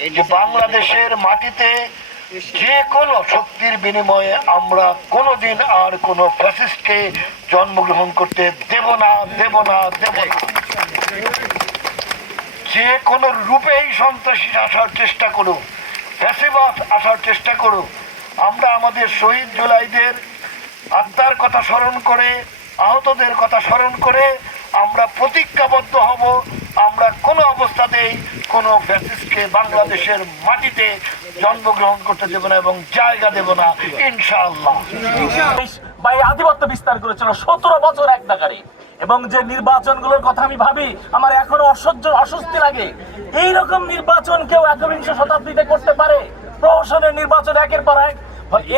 যে বাংলাদেশের মাটিতে যে কোনো শক্তির বিনিময়ে আমরা কোনোদিন আর কোনো ফ্যাসিস্টকে জন্মগ্রহণ করতে দেব না। যে কোনো রূপেই সন্ত্রাসী আসার চেষ্টা করুক, ফ্যাসিবাদ আসার চেষ্টা করুক, আমরা আমাদের শহীদ জুলাইদের আত্মার কথা স্মরণ করে, আহতদের কথা স্মরণ করে আমরা প্রতিজ্ঞাবদ্ধ হব, আমরা কোনো অবস্থাতেই কোনো ফ্যাসিস্টকে বাংলাদেশের মাটিতে জন্মগ্রহণ করতে দেব না এবং জায়গা দেব না, ইনশাআল্লাহ। আধিপত্য বিস্তার করেছিল 17 বছর এক নাগারে, এবং যে নির্বাচনগুলোর কথা আমি ভাবি আমার এখনো অস্বস্তি লাগে। এইরকম নির্বাচন কেউ একবিংশ শতাব্দীতে করতে পারে? প্রহসনের নির্বাচন একের পর এক।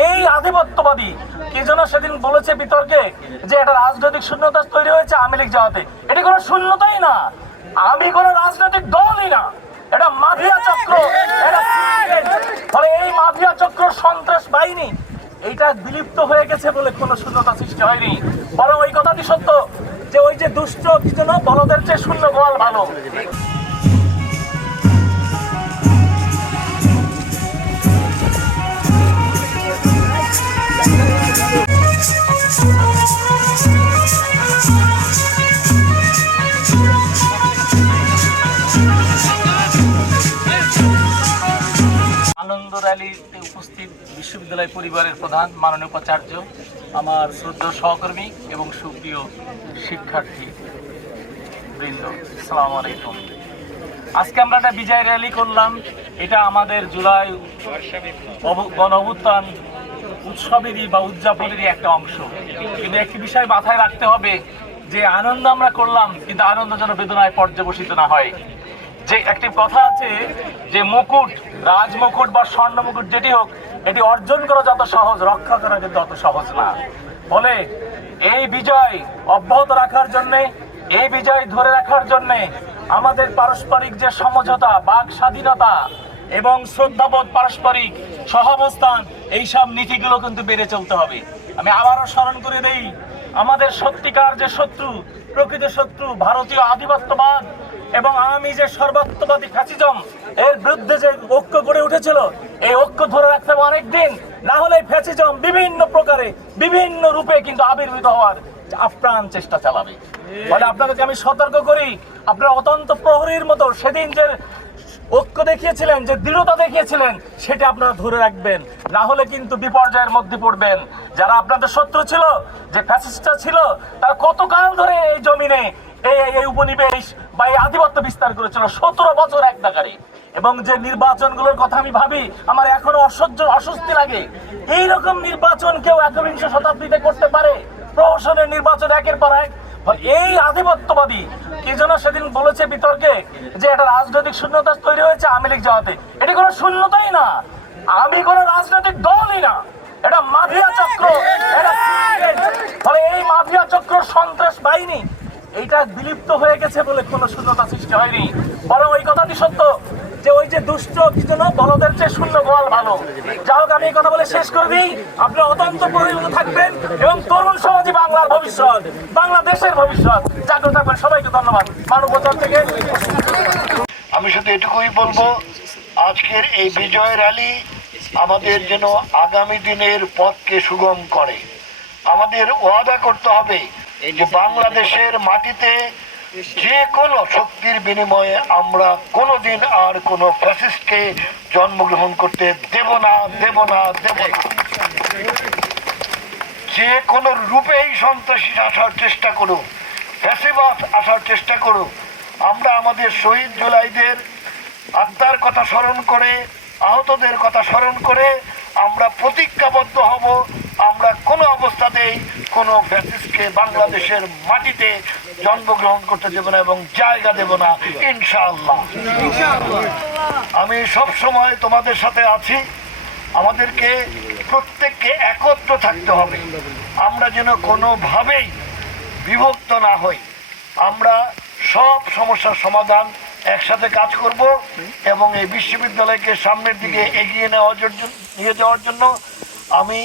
এই আধিপত্যবাদী কি যেন সেদিন বলেছে বিতর্কে যে এটা রাজনৈতিক শূন্যতা তৈরি হয়েছে আওয়ামী লীগ যাওয়াতে। এটা কোনো শূন্যতাই না, আমি কোনো রাজনৈতিক দলই না, এটা মাফিয়া চক্র। ফলে এই মাফিয়া চক্র সন্ত্রাস বাহিনী এইটা বিলুপ্ত হয়ে গেছে বলে কোনো শূন্যতা সৃষ্টি হয়নি, বরং ওই কথাটি সত্য যে ওই যে দুষ্ট কি যেন বলদের চেয়ে শূন্য গোয়াল ভালো। আনন্দ র্যালিতে উপস্থিত বিশ্ববিদ্যালয় পরিবারের প্রধান মাননীয় উপাচার্য, আমার শ্রদ্ধেয় সহকর্মী এবং সুপ্রিয় শিক্ষার্থী বৃন্দ, আসসালামু আলাইকুম। আজকে আমরা একটা বিজয় র্যালি করলাম। এটা আমাদের জুলাই গণ অভ্যুত্থান উৎসবেরই বা উদযাপনেরই একটা অংশ। কিন্তু একটি বিষয় মাথায় রাখতে হবে যে আনন্দ আমরা করলাম, কিন্তু আনন্দ যেন বেদনায় পর্যবসিত না হয়। যে একটি কথা আছে যে মুকুট, রাজমুকুট বা স্বর্ণ মুকুট যেটি হোক, এটি অর্জন করা যত সহজ, রক্ষা করা কিন্তু অত সহজ না। ফলে এই বিজয় অব্যাহত রাখার জন্যে, এই বিজয় ধরে রাখার জন্যে আমাদের পারস্পরিক যে সমঝোতা, বাক স্বাধীনতা এবং শ্রদ্ধাবোধ, পারস্পরিক সহাবস্থান, এইসব নীতিগুলো কিন্তু বেড়ে চলতে হবে। আমি আবারও স্মরণ করে দেই, আমাদের সত্যিকার যে শত্রু, প্রকৃত শত্রু ভারতীয় আধিপত্যবাদ এবং আমি যে সর্বাত্মবাদী ফ্যাসিজম, এর বিরুদ্ধে যে ঐক্য গড়ে উঠেছিল, এই ঐক্য ধরে রাখতে হবে অনেকদিন। না হলে ফ্যাসিজম বিভিন্ন প্রকারে বিভিন্ন রূপে কিন্তু আবির্ভূত হওয়ার আপ্রাণ চেষ্টা চালাবে। ফলে আপনাদেরকে আমি সতর্ক করি, আপনারা অত্যন্ত প্রহরীর মতো সেদিন যে ঐক্য দেখিয়েছিলেন, যে দৃঢ়তা দেখিয়েছিলেন, সেটা আপনারা ধরে রাখবেন। না হলে কিন্তু বিপর্যয়ের মধ্যে পড়বেন। যারা আপনাদের শত্রু ছিল, যে ফ্যাসিস্টরা ছিল, তারা কতকাল ধরে এই জমিনে এই উপনিবেশ বা এই আধিপত্য বিস্তার করেছিল 17 বছর এক নাগারে। এবং যে নির্বাচনগুলোর কথা আমি ভাবি আমার এখনো অস্বস্তি লাগে। এইরকম নির্বাচন কেউ একবিংশ শতাব্দীতে করতে পারে? প্রহসনের নির্বাচন একের পর এক। এই আধিপত্যবাদী কি যেন সেদিন বলেছে বিতর্কে যে এটা রাজনৈতিক শূন্যতা তৈরি হয়েছে আওয়ামী লীগ যাওয়াতে। এটি কোনো শূন্যতাই না, আমি কোনো রাজনৈতিক দলই না, এটা মাফিয়া চক্র। ফলে এই মাফিয়া চক্র সন্ত্রাস বাহিনী এইটা বিলুপ্ত হয়ে গেছে বলে কোনো শূন্যতা সৃষ্টি হয়নি, বরং ওই কথাটি সত্য যে ওই যে দুষ্ট কি যেন বলদের চেয়ে শূন্য গোয়াল ভালো। যা হোক, আমি এই কথা বলে শেষ করে দিই। আপনারা অত্যন্ত পরিণত থাকবেন এবং তরুণ সমাজই বাংলার ভবিষ্যৎ, বাংলাদেশের ভবিষ্যৎ। জাগ্রত থাকবেন। সবাইকে ধন্যবাদ। মানবতার থেকে আমি শুধু এটুকুই বলবো, আজকের এই বিজয় র্যালি আমাদের যেন আগামী দিনের পথকে সুগম করে। আমাদের ওয়াদা করতে হবে যে বাংলাদেশের মাটিতে যে কোনো শক্তির বিনিময়ে আমরা কোনোদিন আর কোনো ফ্যাসিস্টকে জন্মগ্রহণ করতে দেব না। যে কোনো রূপেই সন্ত্রাসী আসার চেষ্টা করুক, ফ্যাসিবাদ আসার চেষ্টা করুক, আমরা আমাদের শহীদ জুলাইদের আত্মার কথা স্মরণ করে, আহতদের কথা স্মরণ করে আমরা প্রতিজ্ঞাবদ্ধ হব, আমরা কোনো অবস্থাতেই কোনো ফ্যাসিস্টকে বাংলাদেশের মাটিতে জন্মগ্রহণ করতে দেব না এবং জায়গা দেব না, ইনশাআল্লাহ। আমি সব সময় তোমাদের সাথে আছি। আমাদেরকে প্রত্যেককে একত্র থাকতে হবে, আমরা যেন কোনোভাবেই বিভক্ত না হই। আমরা সব সমস্যার সমাধান একসাথে কাজ করব এবং এই বিশ্ববিদ্যালয়কে সামনের দিকে এগিয়ে নিয়ে যাওয়ার জন্য আমি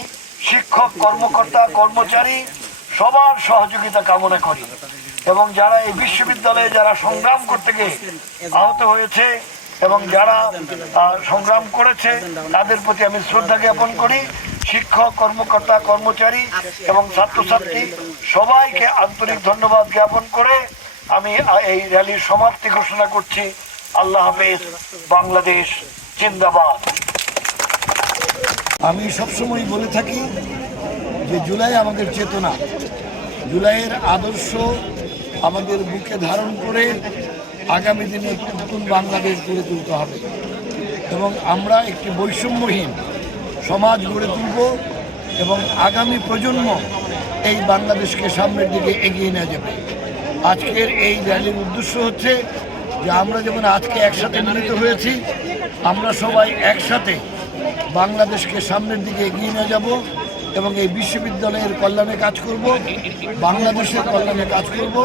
শিক্ষক, কর্মকর্তা, কর্মচারী সবার সহযোগিতা কামনা করি। এবং যারা এই বিশ্ববিদ্যালয়ে যারা সংগ্রাম করতে গিয়ে আহত হয়েছে, এবং যারা সংগ্রাম করেছে তাদের প্রতি আমি শ্রদ্ধা জ্ঞাপন করি। শিক্ষক, কর্মকর্তা, কর্মচারী এবং ছাত্রছাত্রী সবাইকে আন্তরিক ধন্যবাদ জ্ঞাপন করে আমি এই র্যালির সমাপ্তি ঘোষণা করছি। আল্লাহ হাফেজ। বাংলাদেশ জিন্দাবাদ। আমি সবসময় বলে থাকি যে জুলাই আমাদের চেতনা, জুলাইয়ের আদর্শ আমাদের বুকে ধারণ করে আগামী দিনে একটি নতুন বাংলাদেশ গড়ে তুলতে হবে এবং আমরা একটি বৈষম্যহীন সমাজ গড়ে তুলব এবং আগামী প্রজন্ম এই বাংলাদেশকে সামনের দিকে এগিয়ে নিয়ে যাবে। আজকের এই র্যালির উদ্দেশ্য হচ্ছে যে আমরা যেমন আজকে একসাথে মিলিত হয়েছি, আমরা সবাই একসাথে বাংলাদেশকে সামনের দিকে এগিয়ে নিয়ে যাব এবং এই বিশ্ববিদ্যালয়ের কল্যাণে কাজ করব, বাংলাদেশের কল্যাণে কাজ করব,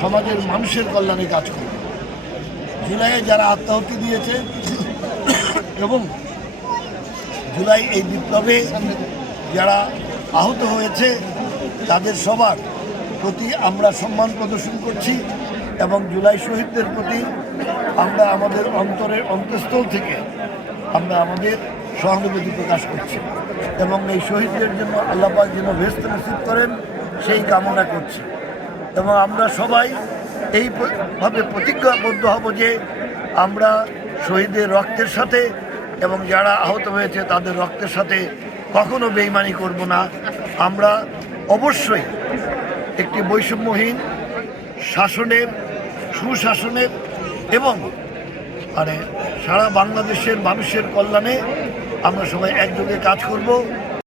সমাজের মানুষের কল্যাণে কাজ করব। জুলাইয়ে যারা আত্মাহুতি দিয়েছে এবং জুলাই এই বিপ্লবে যারা আহত হয়েছে তাদের সবার প্রতি আমরা সম্মান প্রদর্শন করছি এবং জুলাই শহীদদের প্রতি আমরা আমাদের অন্তরের অন্তঃস্থল থেকে আমরা আমাদের সহানুভূতি প্রকাশ করছি এবং এই শহীদদের জন্য আল্লাহ পাক যেন বেহেশত নসিব করেন সেই কামনা করছি। এবং আমরা সবাই এইভাবে প্রতিজ্ঞাবদ্ধ হব যে আমরা শহীদের রক্তের সাথে এবং যারা আহত হয়েছে তাদের রক্তের সাথে কখনো বেইমানি করব না। আমরা অবশ্যই একটি বৈষম্যহীন শাসনের, সুশাসনের এবং সারা বাংলাদেশের মানুষের কল্যাণে আমরা সবাই একযোগে কাজ করব।